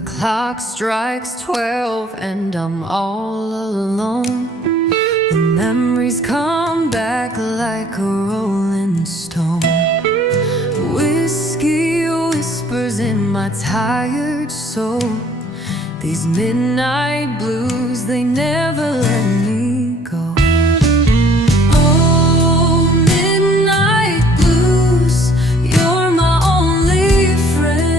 The clock strikes 12 and I'm all alone. The memories come back like a rolling stone. Whiskey whispers in my tired soul. These midnight blues, they never let me go. Oh, midnight blues, you're my only friend.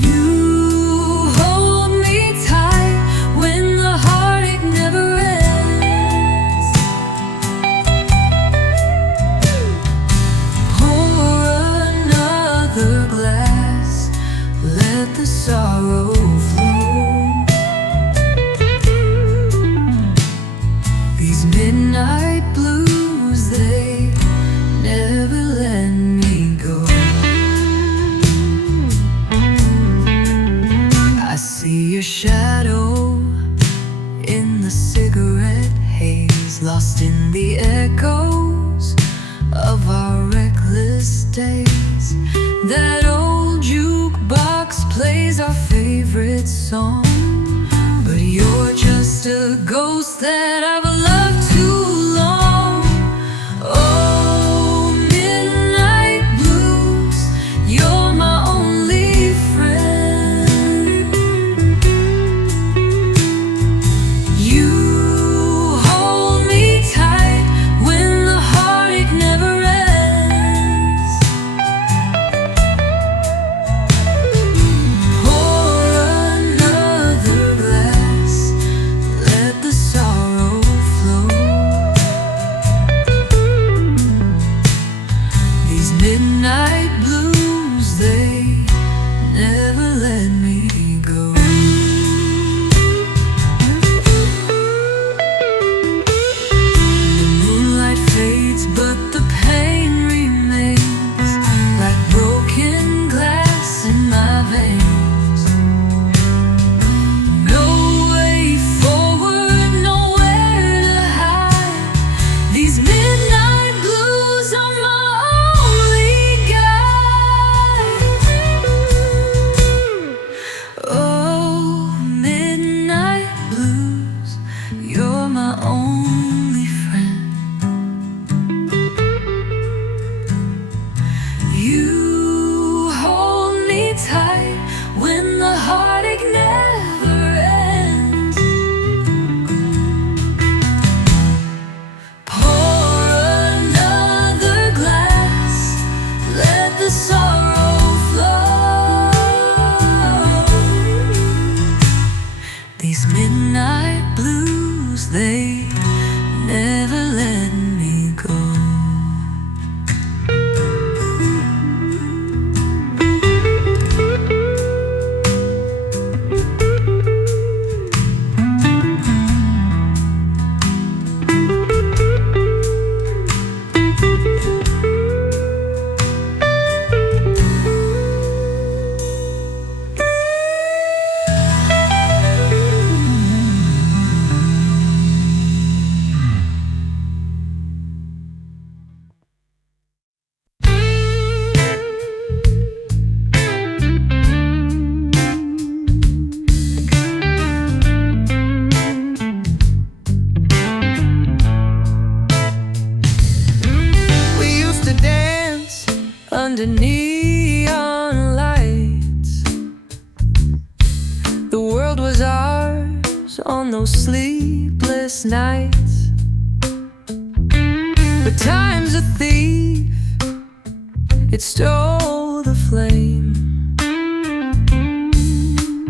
You hold me tight when the heartache never ends. Pour another glass, let the sorrow flow. These midnight blues, they never let me go. I see your shadow in the cigarette haze, lost in the echoes of our reckless days. That old jukebox plays our favorite song, but you're just a ghost that I've loved too long. Oh, midnight blues, you're my only friend. You hold me tight when the heartache never ends. Pour another glass, let the sorrow flow. These midnight blues, they never let me go. The moonlight fades, but the pain remains, like broken glass in my veins. No way forward, nowhere to hide. These midnight blues are my only guide. Oh, midnight blues, you're my only friend. You hold me tight when the heartache never ends. Pour another glass, let the sorrow flow. These midnight blues, they never let me go. We used to dance under neon lights. The world was ours on those sleepless nights. But time's a thief, it stole the flame.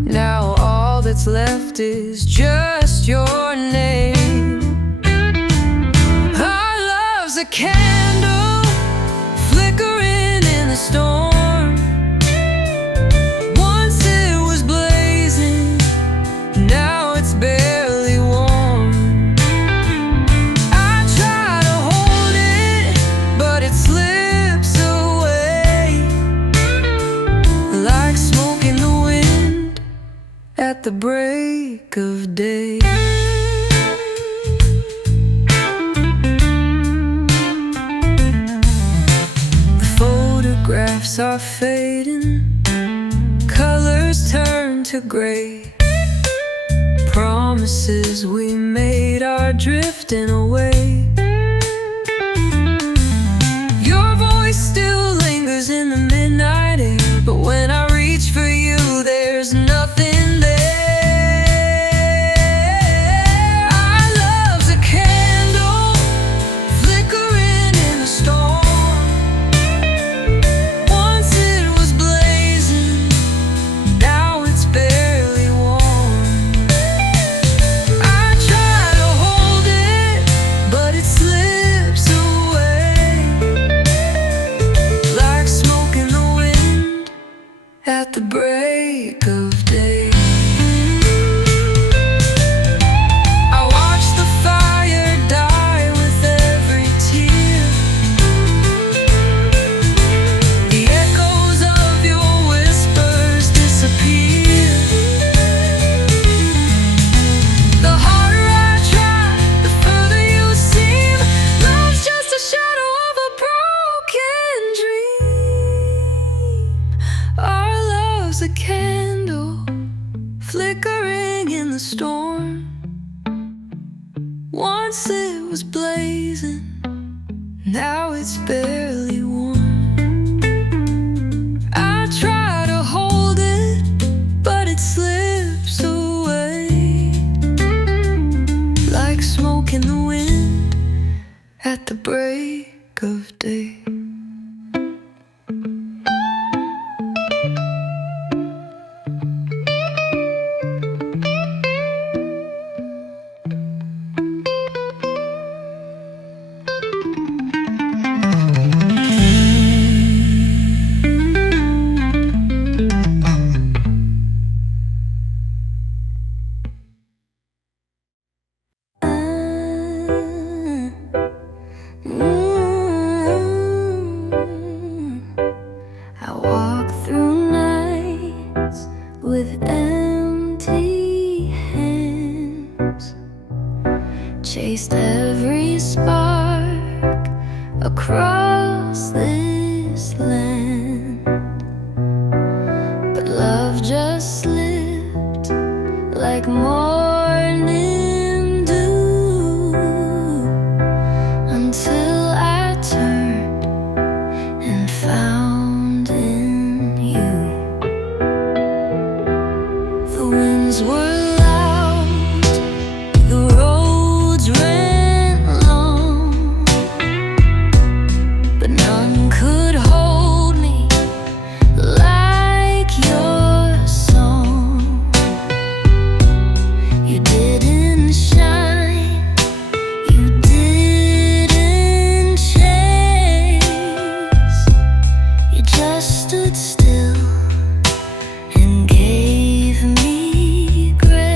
Now all that's left is just your name. Our love's a candle flickering in the storm. Once it was blazing, now it's barely warm. I try to hold it, but it slips away, like smoke in the wind at the break of day. The photographs lights are fading, colors turn to gray. Promises we made are drifting away. Your voice still lingers in the midnight air, but when I reach for you, there's nothing there. Our love's a candle flickering in the storm. Once it was blazing, now it's barely warm. I try to hold it, but it slips away like smoke in the wind at the break of day. I watch the fire die with every tear. The echoes of your whispers disappear. The harder I try, the further you seem. Love's just a shadow of a broken dream. Our love's a candle flickering in the storm. Once it was blazing, now it's barely warm. I try to hold it, but it slips away like smoke in the wind at the break of day. I walk through nights with empty hands, chased every spark across this land, but love just slipped like morning dew until I turned and found in you. The winds were loud, the roads ran long, but none could hold me like your song. You didn't shine, you didn't chase, you just stood still and gave me grace.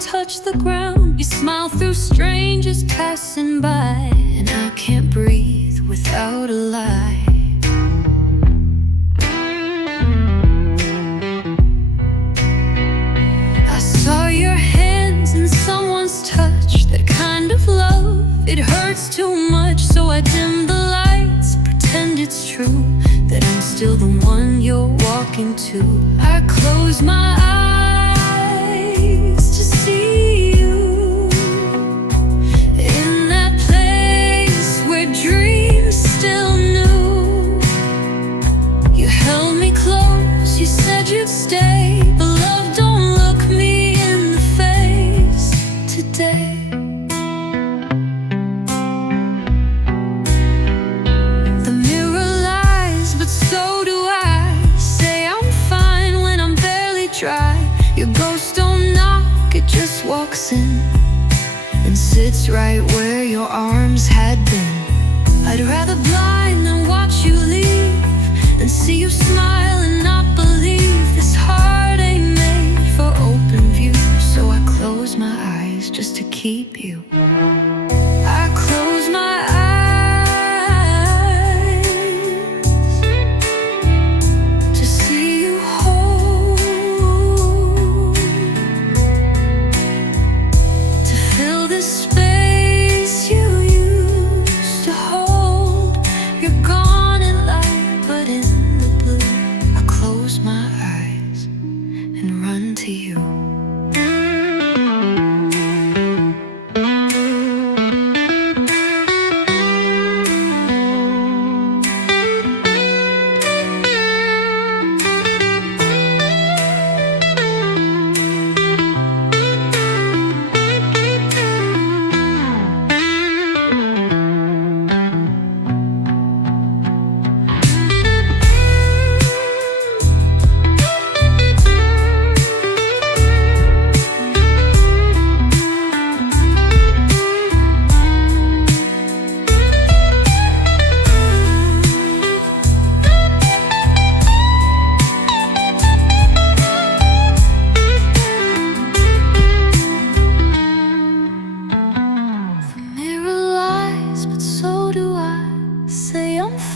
touch the ground. You smile through strangers passing by, and I can't breathe without a lie. I saw your hands in someone's touch, that kind of love, it hurts too much. So I dim the lights, pretend it's true, that I'm still the one you're walking to. I close my eyes to see you in that place where dreams still new. You held me close, you said you'd stay, but love, don't look me in the face today. Your ghost don't knock, it just walks in and sits right where your arms had been. I'd rather blind than watch you leave, than see you smile and not believe. This heart ain't made for open view, so I close my eyes just to keep you. I close my eyes to see you whole, to fill the space you used to hold. You're gone in light, but in the blue, I close my eyes and run to you.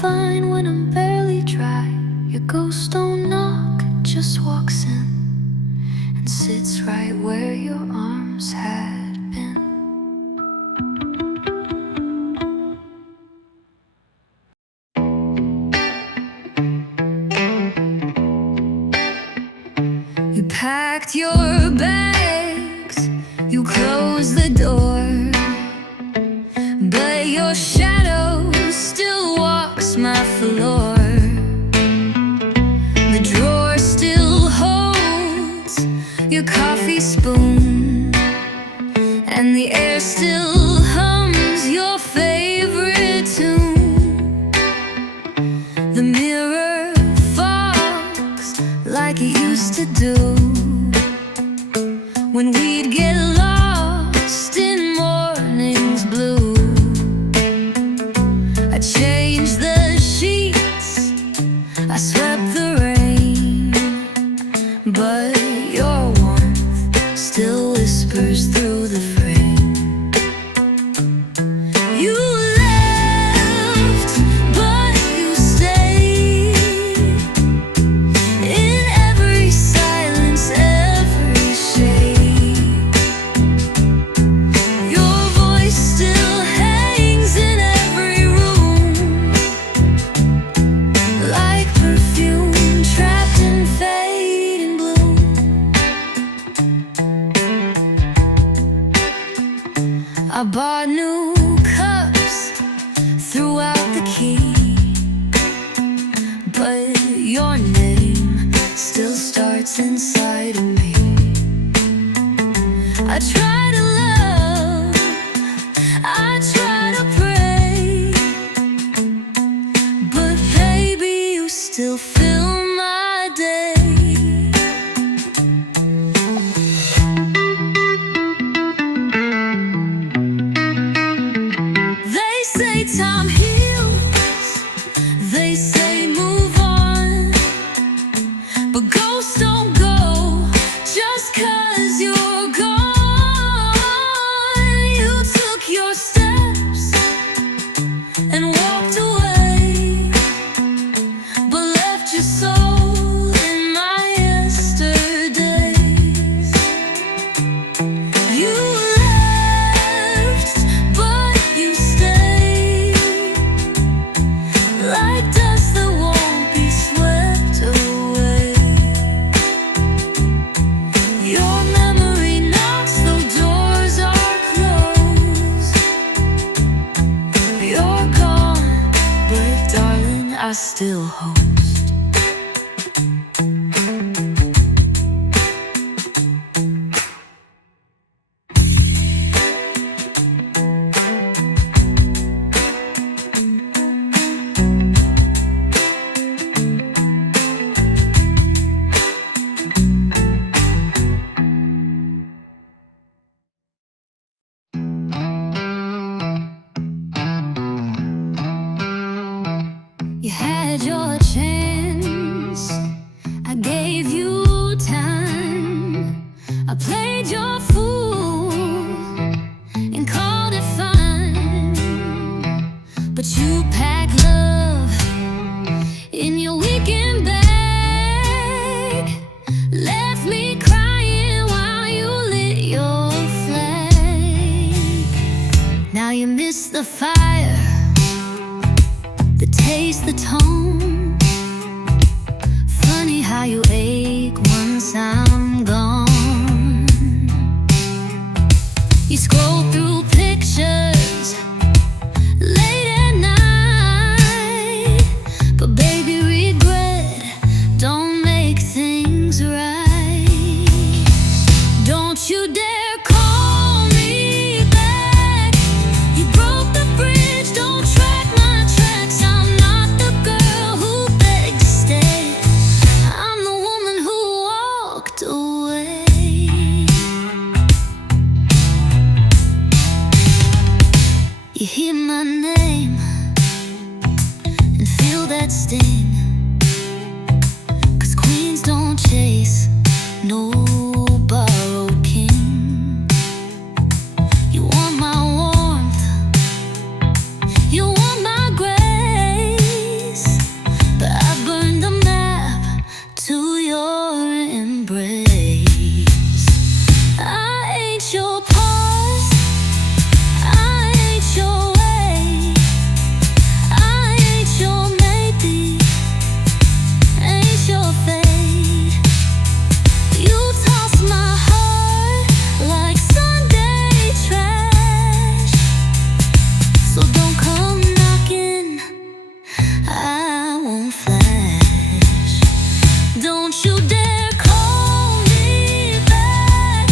Fine when I'm barely dry. Your ghost don't knock, it just walks in and sits right where your arms had been. You packed your bags, you closed the door, but your shadow still walks my floor. The drawer still holds your coffee spoon, and the air still hums your favorite tune. The mirror fogs like it used to do when we'd get lost in morning's blue. I changed the sheets, I swept the rain, but your warmth still whispers through the frame. You left, but you stayed in every silence, every shade. Your voice still hangs in every room, like perfume trapped in fading bloom. I bought new cups, threw out the key, but your name still starts inside of me. I try to love, I try to pray, but baby, you still fill my day. They say time heals, they say move on, but ghosts don't go just 'cause you're gone. still hopes. You had your chance, I gave you time, I played your fool and called it fine. But you packed love in your weekend bag, left me crying while you lit your flag. Now you miss the fire, the taste, the tone. Funny how you ache once I'm gone. You scroll through pictures late at night, but baby, regret don't make things right. Don't you dare call me back. You broke the bridge, don't track my tracks. I'm not the girl who begged to stay, I'm the woman who walked away. You hear my name and feel that sting, 'cause queens don't chase no borrowed king. You want my warmth, you want my grace, but I burned the map to your embrace. I ain't your past, I ain't your way, I ain't your maybe, ain't your fate. You toss my heart like Sunday trash, so don't come knocking, I won't flash. Don't you dare call me back.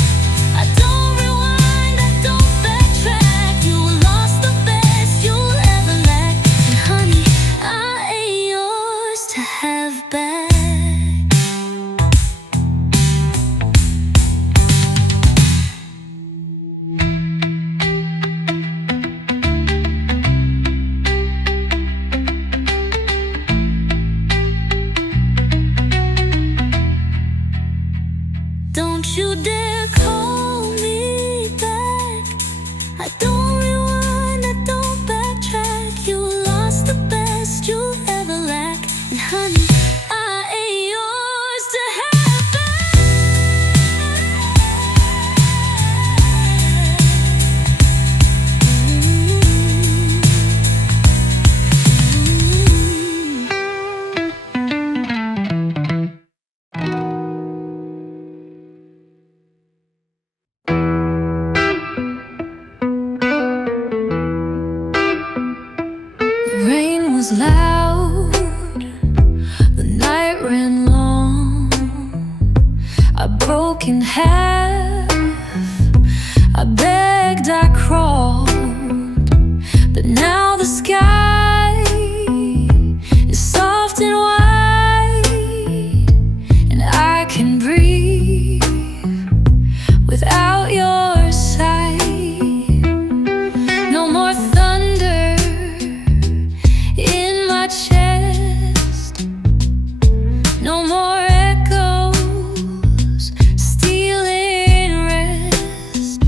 I don't rewind, I don't backtrack. You lost the best you'll ever lack, and honey, I ain't yours to have back. Don't you dare call me back. I don't rewind, I don't backtrack. You lost the best you'll ever lack, and honey, I ain't yours to have back. The rain was loud, the night ran long. I broke in half, I begged, I crawled, but now the sky is soft and white, and I can breathe without your sight. No more thunder in my chest, no more echoes stealing rest.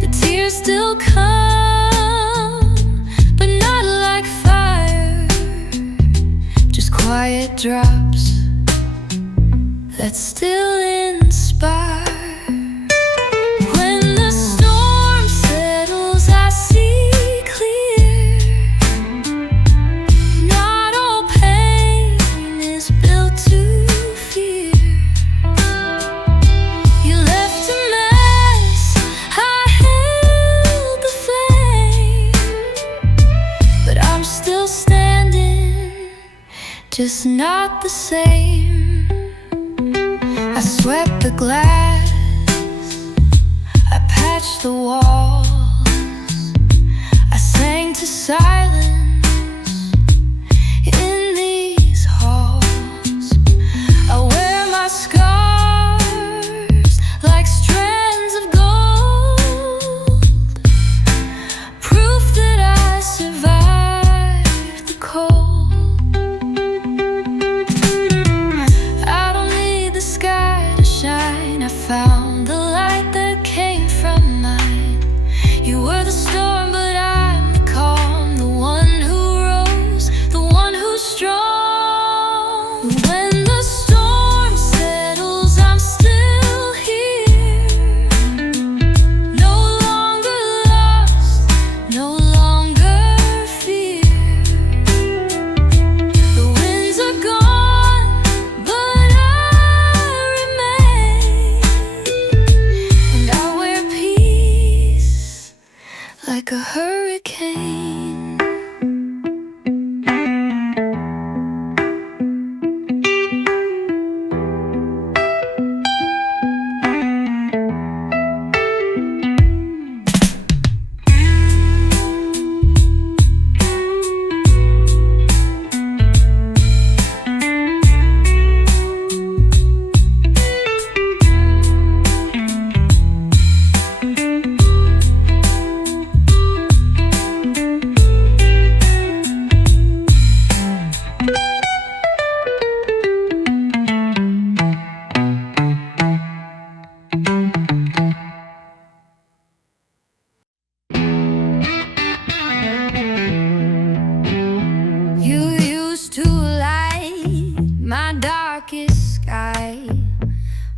The tears still come, but not like fire, just quiet drops that still inspire. When the storm settles, I see clear. Not all pain is built to fear. You left a mess, I held the flame, but I'm still standing just not the same. I swept the glass, I patched the walls, I sang to silence in these halls. I wear my scars like strands of gold, proof that I survived the cold. I found the light that came from mine. You were the storm, but I'm the calm, the one who rose, the one who's strong. When the storm settles, I'm still here, no longer lost, no longer fear. The winds are gone, but I remain, and I wear peace like a hurricane. Darkest sky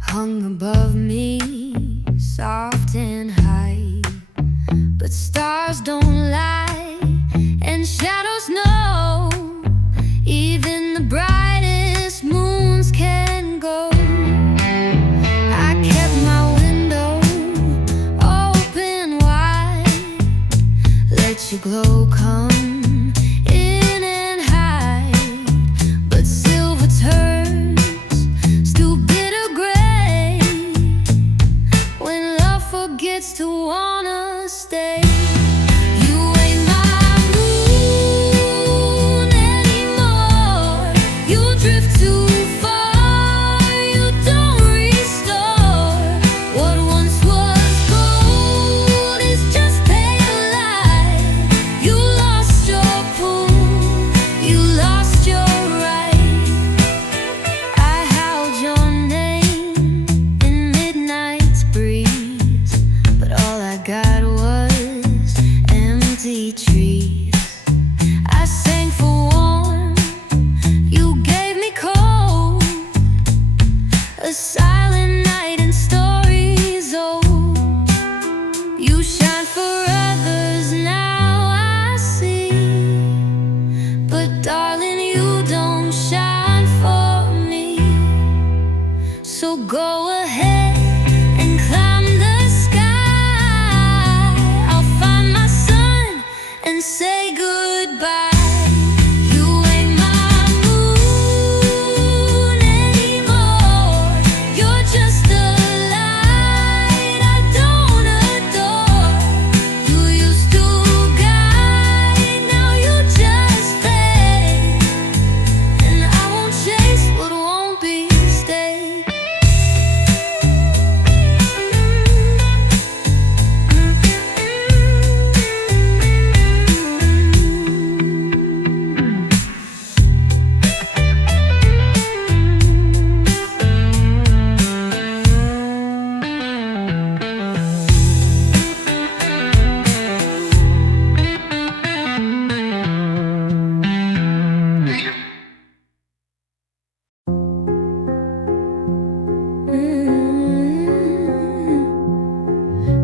hung above me, soft and high. But stars don't lie, and shadows know. Even the brightest moons can go. I kept my window open wide, let your glow come in and hide. But silver turns still bitter gray when love forgets to wanna stay. You ain't my moon anymore. You drift too far, you don't restore. What once was gold is just pale light. You lost your pull, you lost your right. I howled your name in midnight's breeze, but all I got was empty trees. I sang for warmth, you gave me cold. A silent night and stories old. You shine for others, now I see. But darling, you don't shine for me. So go ahead and climb the sky. I'll find my sun and say goodbye. You ain't my moon anymore. You're just a light I don't adore. You used to guide, now you just fade. And I won't chase what won't be stayed.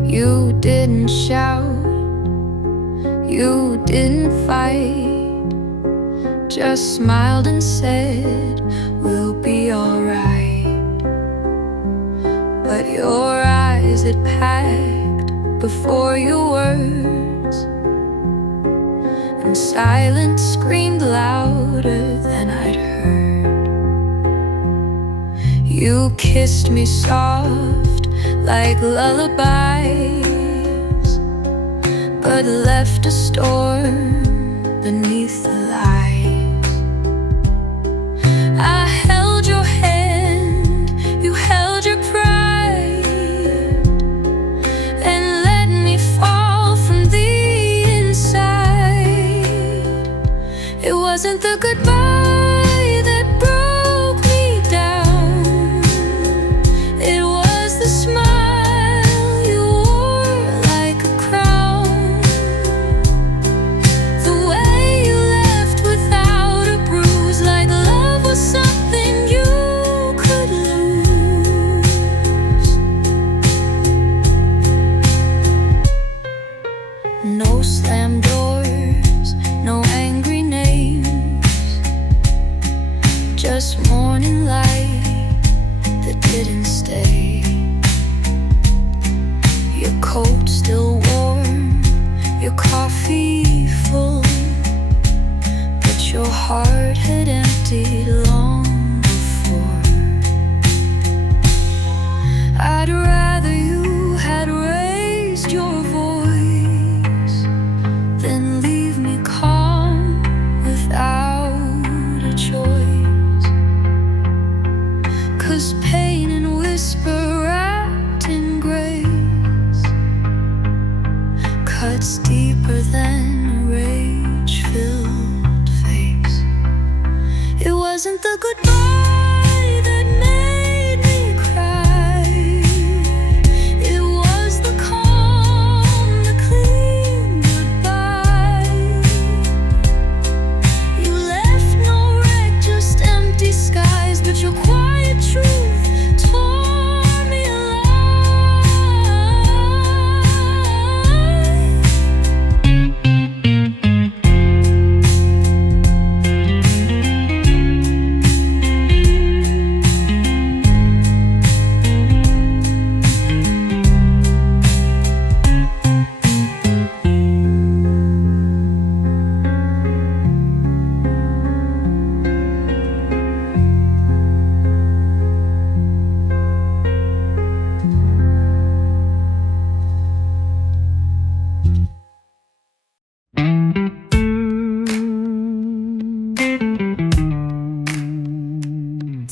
You didn't shout, you didn't fight, just smiled and said, we'll be alright. But your eyes had packed before your words, and silence screamed louder than I'd heard. You kissed me soft like lullabies, but left a storm beneath the lights. I held your hand, you held your pride, and let me fall from the inside. It wasn't the goodbye that broke me down, it was the smile you wore like a crown. The way you left without a bruise, like love was something you could lose. No slammed doors, no angry names, just morning light that didn't stay. Your coat still warm, your coffee full, but your heart had emptied long before. I'd rather you had raised your voice than leave me calm without a choice. 'Cause pain and whisper wrapped in grace cuts deeper than a rage-filled face. It wasn't the goodbye that made me cry, it was the calm, the clean goodbye. You left no wreck, just empty skies, but your quiet truth tore me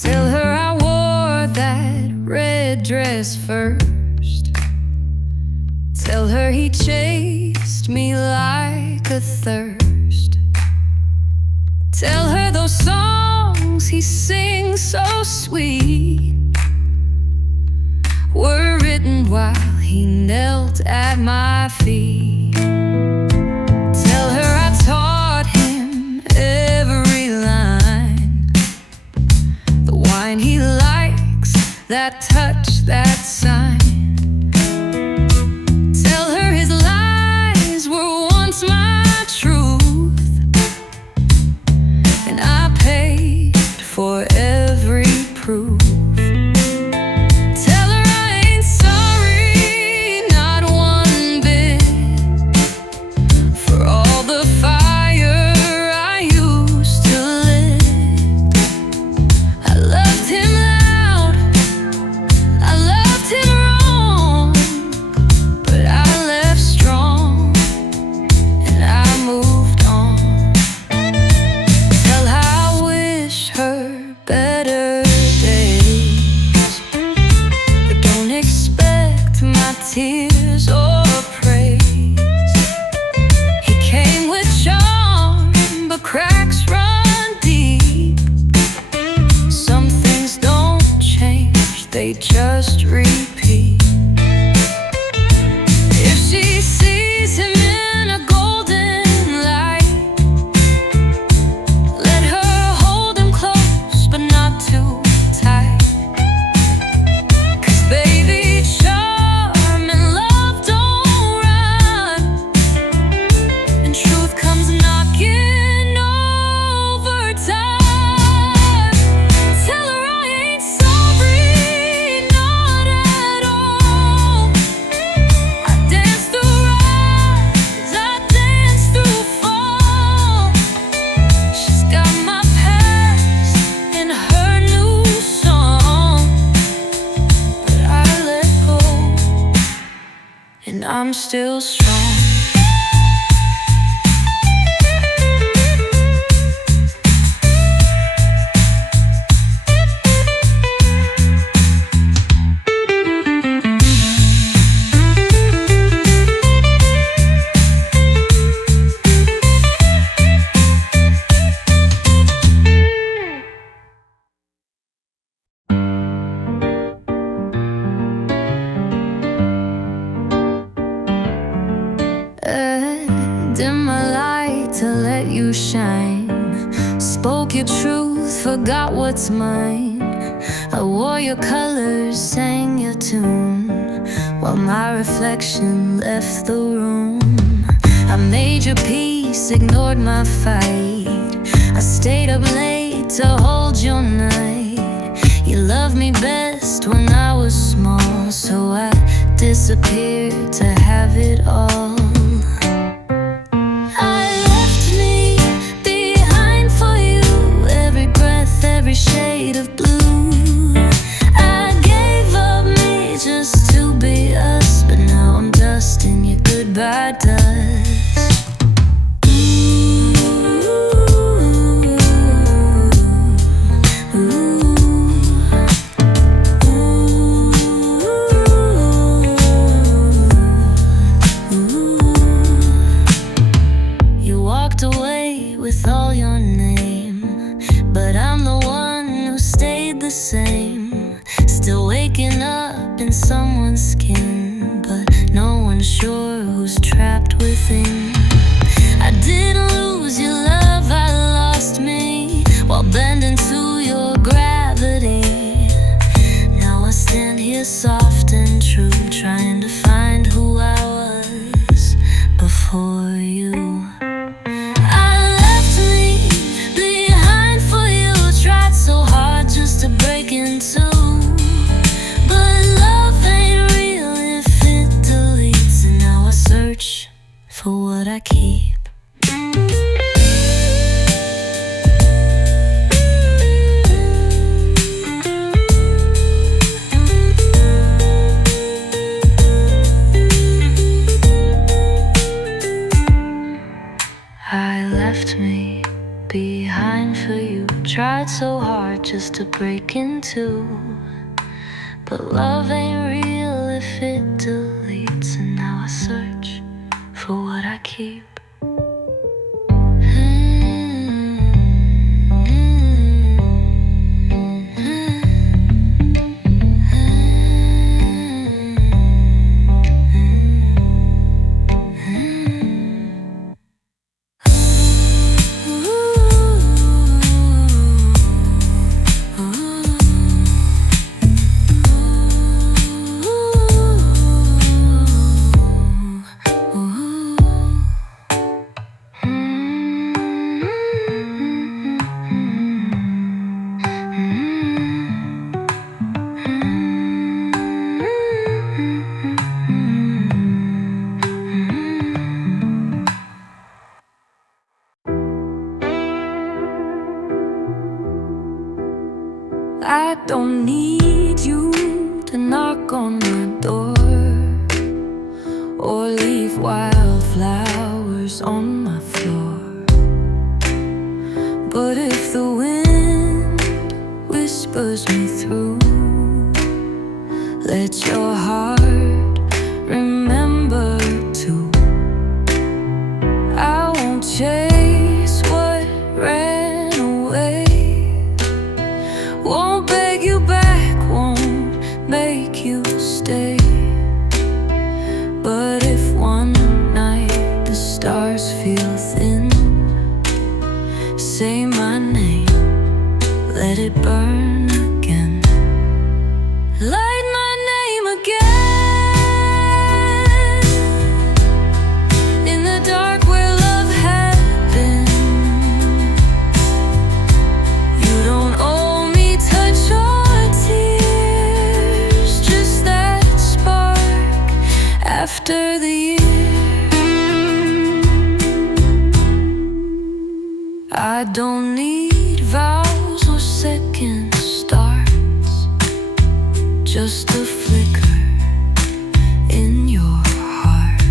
Tell her I wore that red dress first. Tell her he chased me like a thirst. Tell her those songs he sings so sweet were written while he knelt at my feet. Tell her I taught him every line, the wine he likes, that touch, that sign. Tell her his lies were once my truth, and I paid for every proof. Tell her I ain't sorry, not one bit, for all the fire I used to lit. I loved him loud, I loved him wrong, but I left strong and I moved on. Tell her I wish her better days, but don't expect my tears or praise. He came with charm, but cracks run deep. Some things don't change, they just repeat. If she sees him in a golden light, let her hold him close, but not too tight. 'Cause baby, charm and love don't run, and truth comes knocking over time. Tell her I ain't sorry, not still strong. Dim my light to let you shine. Spoke your truth, forgot what's mine. I wore your colors, sang your tune, while my reflection left the room. I made your peace, ignored my fight. I stayed up late to hold your night. You loved me best when I was small, so I disappeared to have it all. Every shade of blue, I gave up me just to be us, but now I'm dust in your goodbye dust. You walked away with all your name, but I'm the one who stayed the same. Still waking up in someone's skin, but no one's sure who's trapped within. I didn't lose your love, I lost me while bending to your gravity. Now I stand here soft and true, trying to find who I was before you. To break into, but love ain't real if it deletes, and now I search for what I keep. I left me behind for you. Tried so hard just to break into, but love ain't real if it deletes, and now I search for what I keep. I don't need you to knock on my door or leave wildflowers on my floor. But if the wind whispers me through, let your heart remember to. I won't chase what ran away, won't beg you back, won't make you stay. But if one night the stars feel thin, say my name, let it burn again. Light my name again in the dark where love had been. You don't owe me touch or tears, just that spark after the year. I don't need vows or second starts, just a flicker in your heart.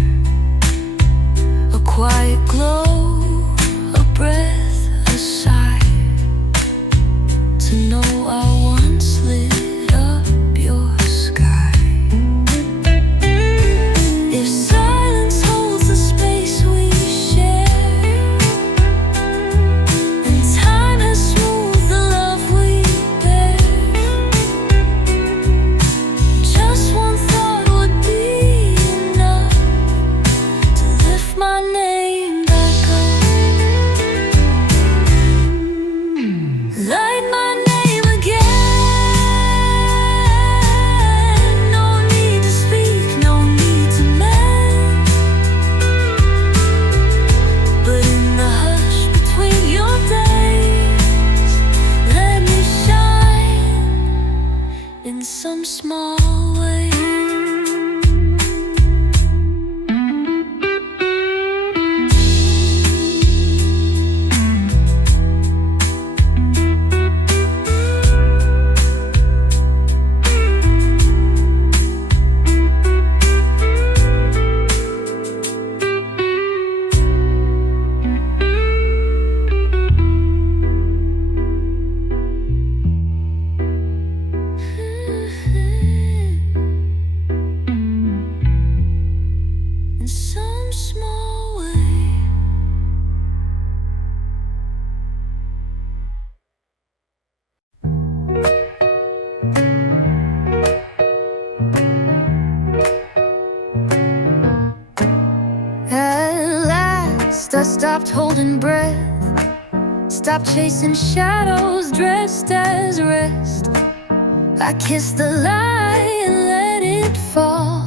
some small way. In some small way. At last I stopped holding breath, stopped chasing shadows dressed as rest. I kissed the lie and let it fall,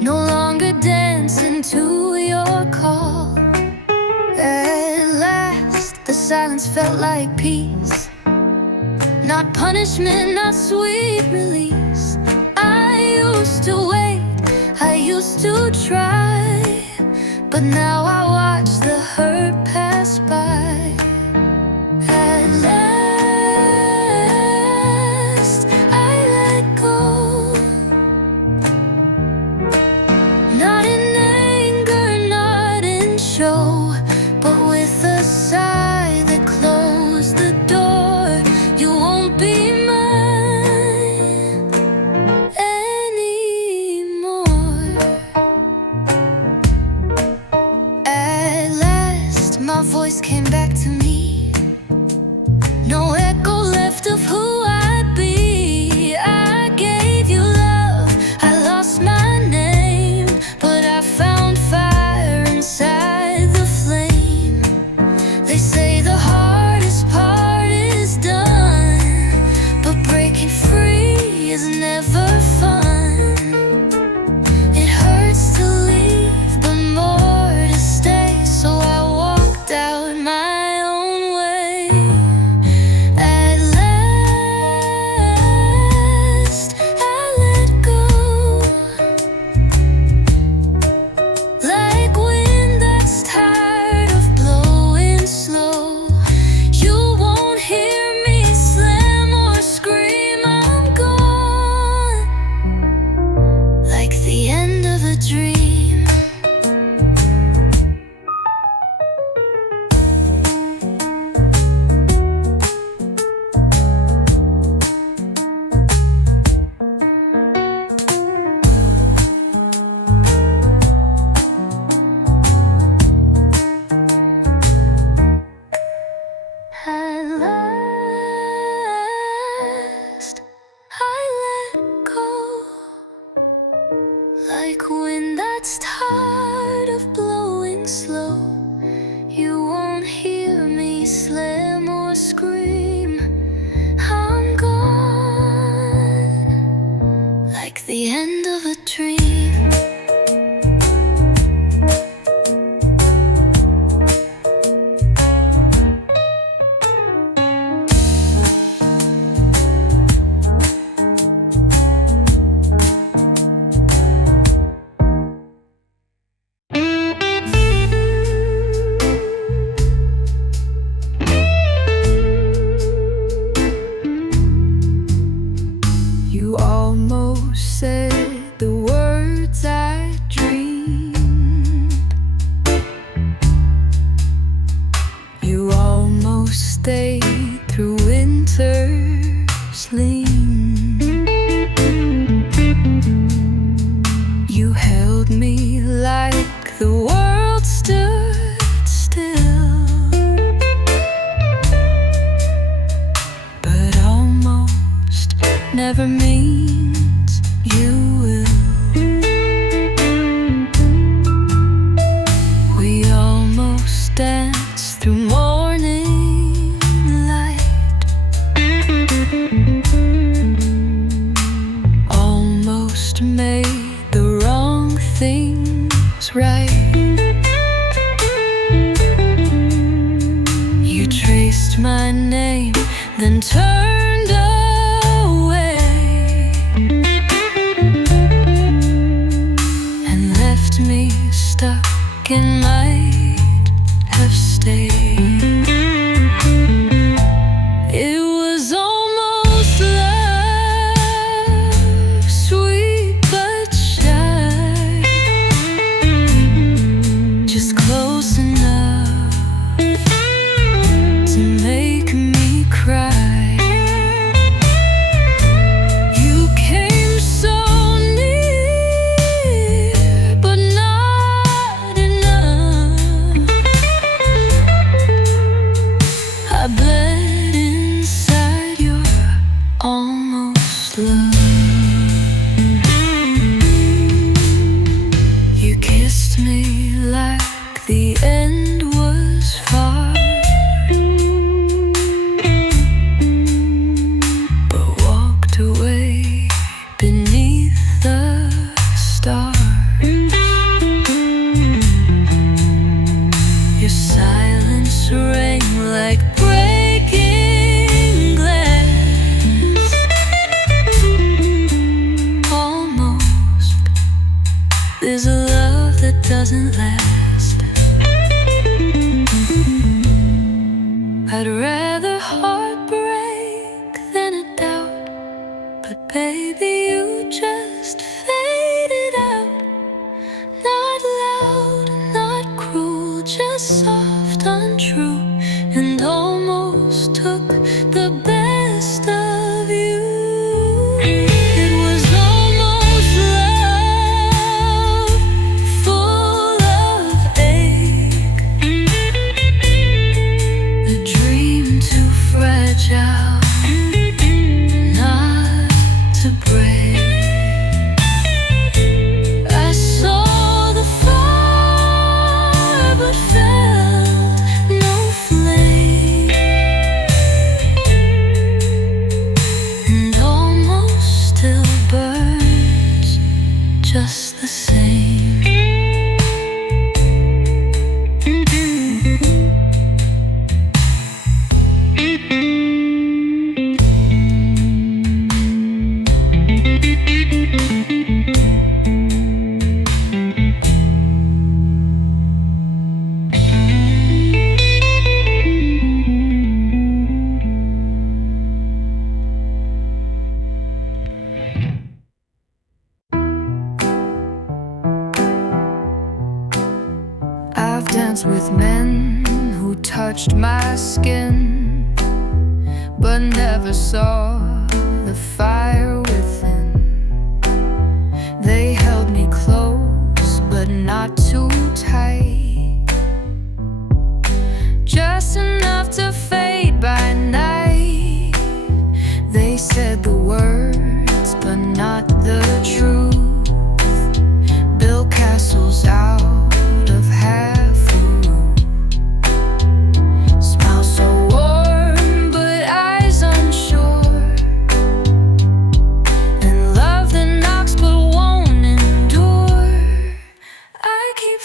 no longer dancing to your call. At last the silence felt like peace, not punishment, not sweet release. I used to wait, I used to try, but now I watch the hurt pass by. At last I let go, not in anger, not in show, but with a sigh that closed the door. You won't be mine anymore. At last my voice came back to me, no echo left of who I'd be. I gave you love, I lost my name, but I found fire inside the flame. They say the hardest part is done, but breaking free is never fun. It hurts to leave, but more to stay, so I walked out my own way. At last I let go, like wind that's tired of blowing slow. You won't hear me slam or scream, I'm gone, like the end of a dream. At last I let go, like wind that's tired of blowing slow. You won't hear me slam or scream, I'm gone, like the end of a dream. You almost said the words I dreamed. You almost stayed through winter's lean. You held me like the world stood still, but almost never means you will. We almost danced through morning light, almost made the wrong things right. You traced my name, then turned away. it might have stayed. It was almost love, sweet but shy, just close enough to make me cry. You kissed me like the end was far, but walked away beneath the stars. Your silence rang like breaking glass. Almost. There's a love that doesn't last. I'd rather heartbreak than a doubt, but baby, you just faded out. Not loud, not cruel, just soft, untrue, and almost took the best of you. It was almost love, full of ache, a dream too fragile not to break. I saw the fire but felt no flame, and almost still burns just the same. I've danced with men who touched my skin, but never saw the fire within. They held me close, but not too tight, just enough to fade by night. They said the words, but not the truth. Built castles out of half a room. Smile so warm, but eyes unsure, and love that knocks but won't endure. I keep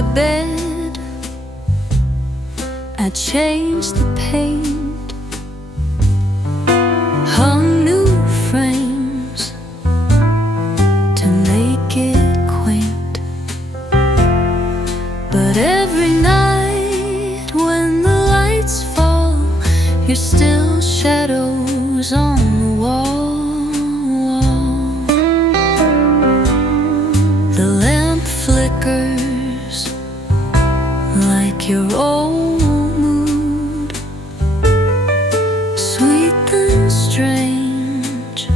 the bed, I changed the paint, hung new frames to make it quaint. But every night when the lights fall, you're still shadows on the wall. The lamp flickers like your old mood, sweet then strange,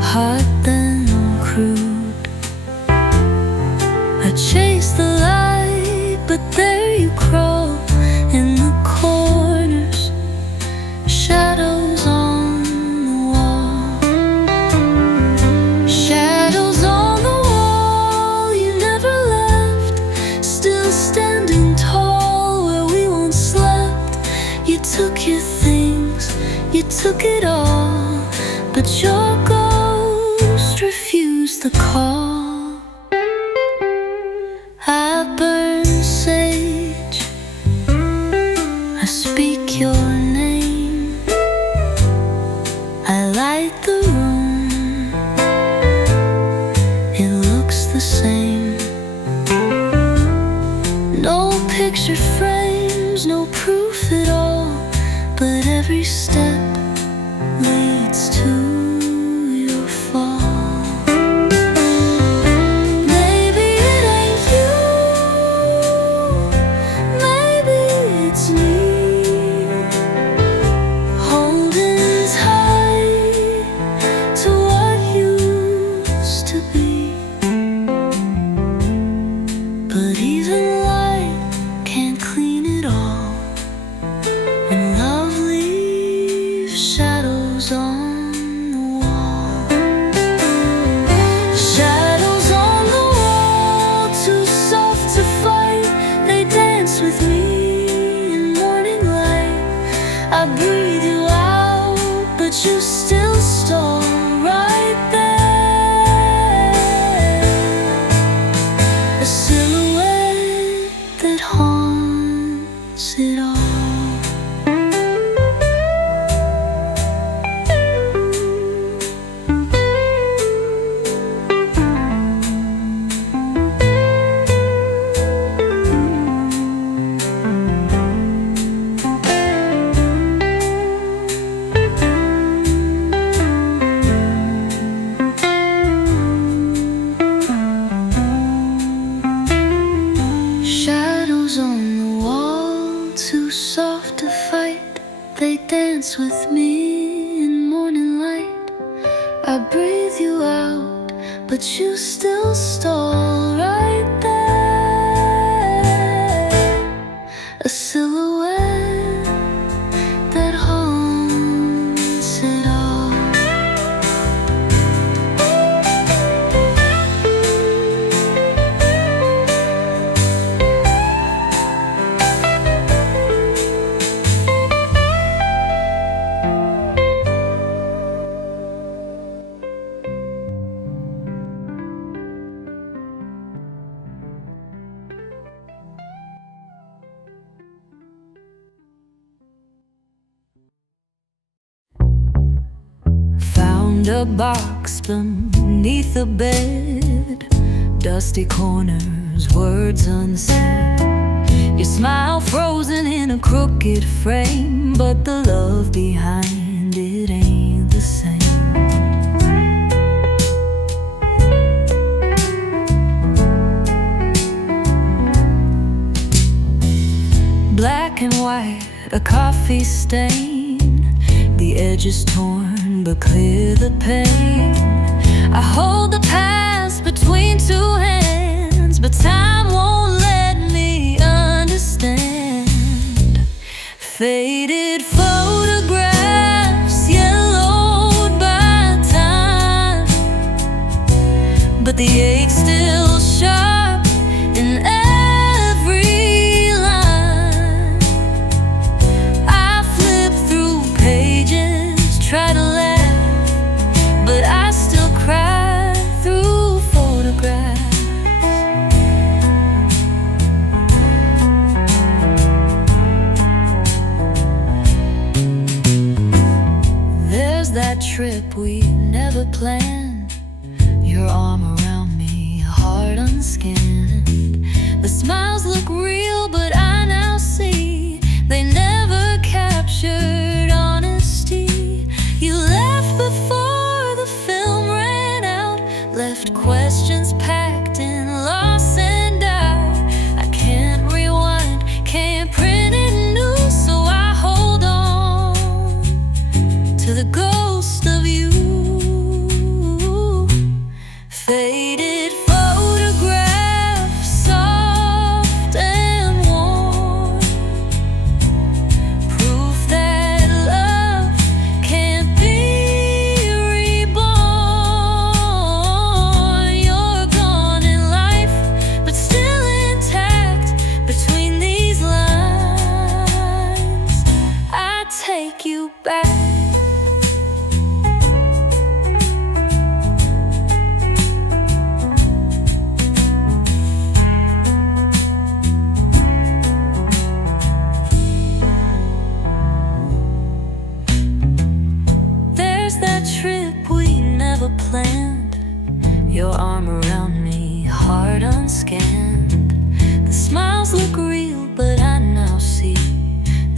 hot then crude. I chase the light, but there you crawl in the corners, shadows on the wall. Shadows on the wall, you never left, still standing tall where we once slept. You took your things, you took it all, but your ghost refused the call. I burn sage, I speak your name, I light the room, it looks the same. No picture frames, no proof at all, but every step leads to your fall. Maybe it ain't you, maybe it's me, holding tight to what used to be. But even light can't clean it all, and love leaves shadows on the wall. Shadows on the wall, too soft to fight, they dance with me in morning light. I breathe you out, but you still stall right there. A silhouette that haunts it all. Shadows on the wall, too soft to fight, they dance with me in morning light. I breathe you out, but you still stall right there. A silhouette that haunts it all. Found a box beneath the bed, dusty corners, words unsaid. Your smile frozen in a crooked frame, but the love behind it ain't the same. Black and white, a coffee stain, the edges torn but clear the pain. I hold the past between two hands, but time won't let me understand. Faded photographs, yellowed by time, but the ache still sharp in every line. I flip through pages, try to laugh, but I still cry through photographs. trip we never planned, your arm around me, heart unskinned. The smiles look real, but I now see they never captured honesty. You left before the film ran out, left questions packed in loss and doubt. I can't rewind, can't print it new, so I hold on to the ghost of you. Faded photographs, soft and warm, proof that love can't be reborn. You're gone in life, but still intact between these lines. I take you back. That trip we never planned, your arm around me, heart unscanned. The smiles look real, but I now see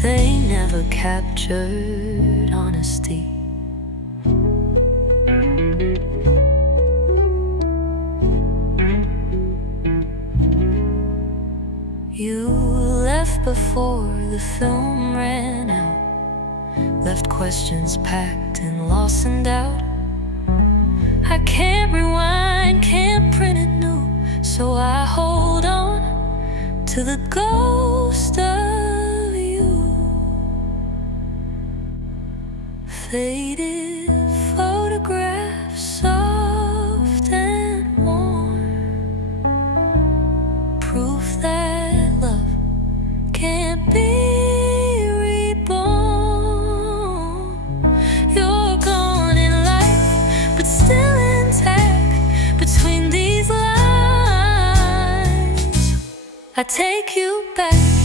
they never captured honesty. You left before the film ran out, left questions packed in loss and doubt. I can't rewind, can't print it new, so I hold on to the ghost of you. Faded photographs, soft and warm, proof that love can't be still intact between these lines. I take you back.